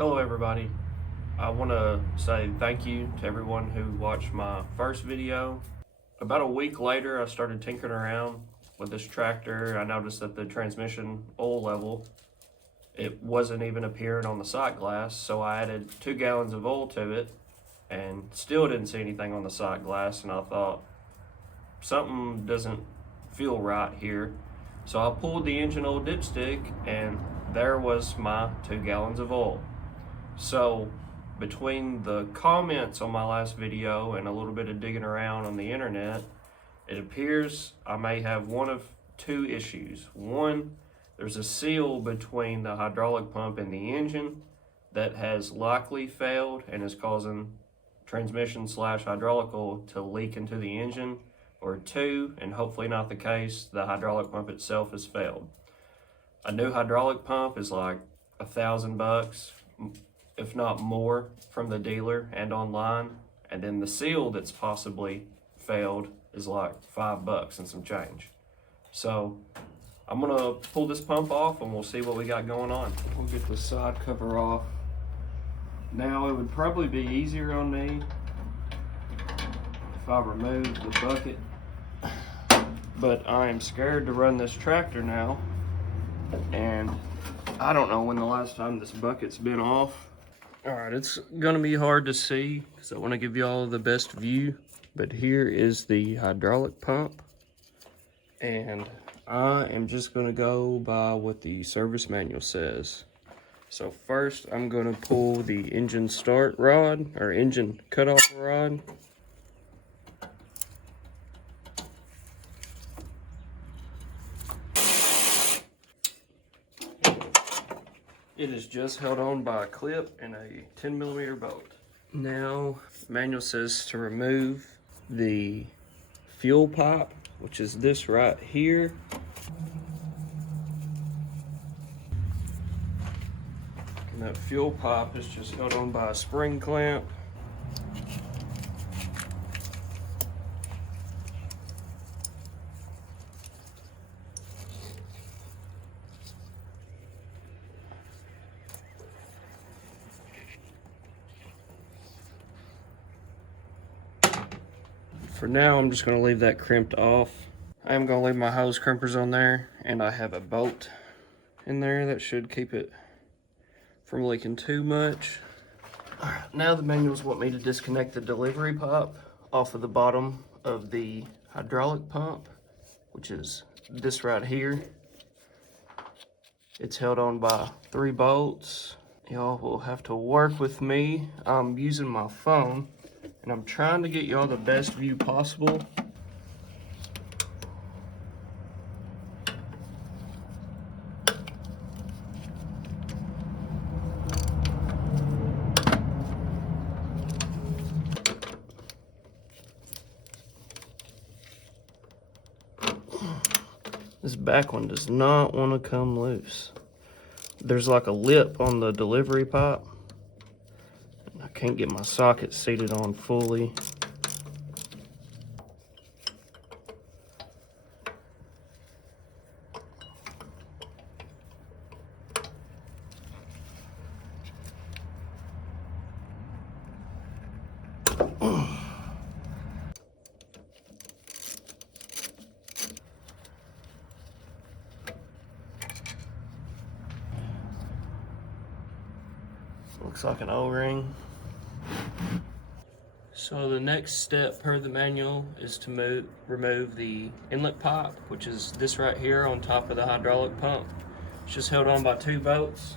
Hello everybody. I want to say thank you to everyone who watched my first video. About a week later I started tinkering around with this tractor. I noticed that the transmission oil level, it wasn't even appearing on the sight glass, so I added 2 gallons of oil to it and still didn't see anything on the sight glass, and I thought something doesn't feel right here. So I pulled the engine oil dipstick and there was my 2 gallons of oil. So between the comments on my last video and a little bit of digging around on the internet, it appears I may have one of 2 issues. One, there's a seal between the hydraulic pump and the engine that has likely failed and is causing transmission / hydraulic oil to leak into the engine. Or 2, and hopefully not the case, the hydraulic pump itself has failed. A new hydraulic pump is like $1,000, if not more, from the dealer and online, and then the seal that's possibly failed is like $5 and some change. So I'm gonna pull this pump off and we'll see what we got going on. We'll get the side cover off. Now it would probably be easier on me if I remove the bucket, but I am scared to run this tractor now, and I don't know when the last time this bucket's been off. All right, it's gonna be hard to see because I want to give you all the best view, but here is the hydraulic pump, and I am just gonna go by what the service manual says. So first I'm gonna pull the engine start rod, or engine cutoff rod. It is just held on by a clip and a 10mm bolt. Now, the manual says to remove the fuel pipe, which is this right here. And that fuel pipe is just held on by a spring clamp. For now, I'm just going to leave that crimped off. I am going to leave my hose crimpers on there, and I have a bolt in there that should keep it from leaking too much. Alright, now the manuals want me to disconnect the delivery pipe off of the bottom of the hydraulic pump, which is this right here. It's held on by 3 bolts. Y'all will have to work with me. I'm using my phone, and I'm trying to get y'all the best view possible. This back one does not want to come loose. There's like a lip on the delivery pipe. I can't get my socket seated on fully. Looks like an O-ring. So the next step per the manual is to remove the inlet pipe, which is this right here on top of the hydraulic pump. It's just held on by 2 bolts.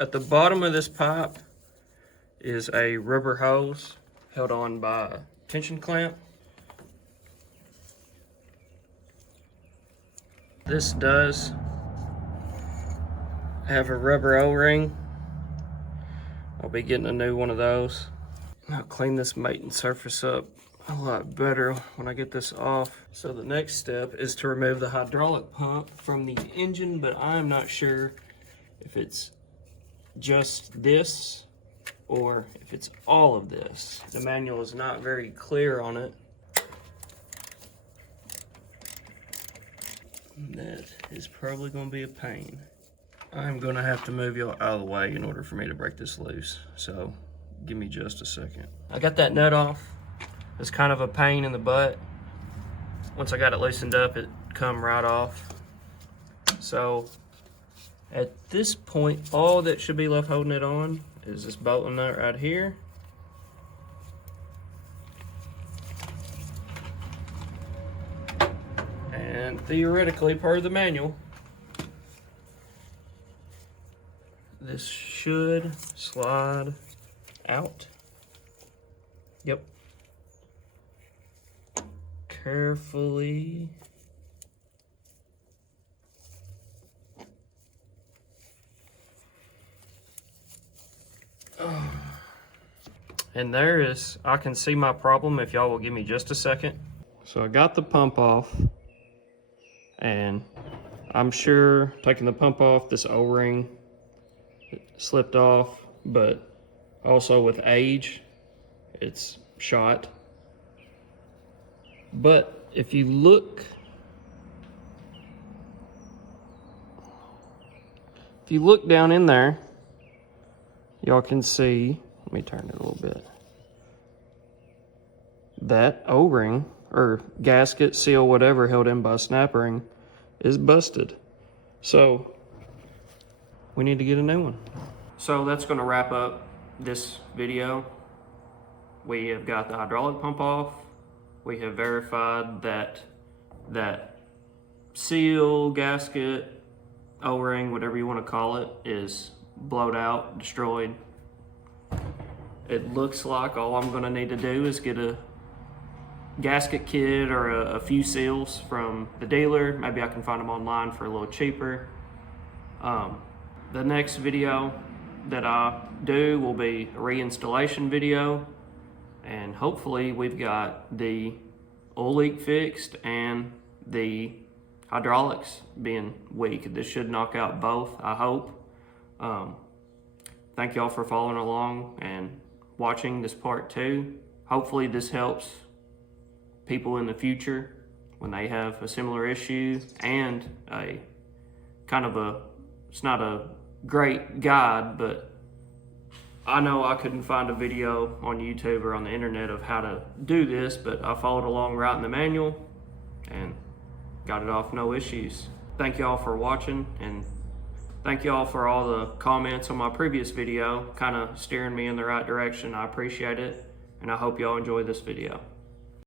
At the bottom of this pipe is a rubber hose held on by a tension clamp. This does have a rubber O-ring. I'll be getting a new one of those. I'll clean this mating surface up a lot better when I get this off. So the next step is to remove the hydraulic pump from the engine, but I'm not sure if it's just this or if it's all of this. The manual is not very clear on it. That is probably going to be a pain. I'm going to have to move y'all out of the way in order for me to break this loose. So give me just a second. I got that nut off. It's kind of a pain in the butt. Once I got it loosened up, it come right off. So at this point, all that should be left holding it on is this Bolton nut right here. And theoretically, per the manual, this should slide out. Yep. Carefully. And there is, I can see my problem if y'all will give me just a second. So I got the pump off, and I'm sure taking the pump off, this O-ring slipped off, but also with age, it's shot. But if you look down in there, y'all can see, let me turn it a little bit. That O-ring, or gasket, seal, whatever, held in by a snap ring, is busted. So we need to get a new one. So that's gonna wrap up this video. We have got the hydraulic pump off. We have verified that that seal, gasket, O-ring, whatever you want to call it, is blowed out, destroyed. It looks like all I'm going to need to do is get a gasket kit or a few seals from the dealer. Maybe I can find them online for a little cheaper. The next video that I do will be a reinstallation video, and hopefully we've got the oil leak fixed and the hydraulics being weak. This should knock out both, I hope. Thank y'all for following along and watching this part 2. Hopefully this helps people in the future when they have a similar issue, and a kind of a, it's not a great guide, but I know I couldn't find a video on YouTube or on the internet of how to do this, but I followed along right in the manual and got it off no issues. Thank y'all for watching, and thank y'all for all the comments on my previous video, kind of steering me in the right direction. I appreciate it, and I hope y'all enjoy this video.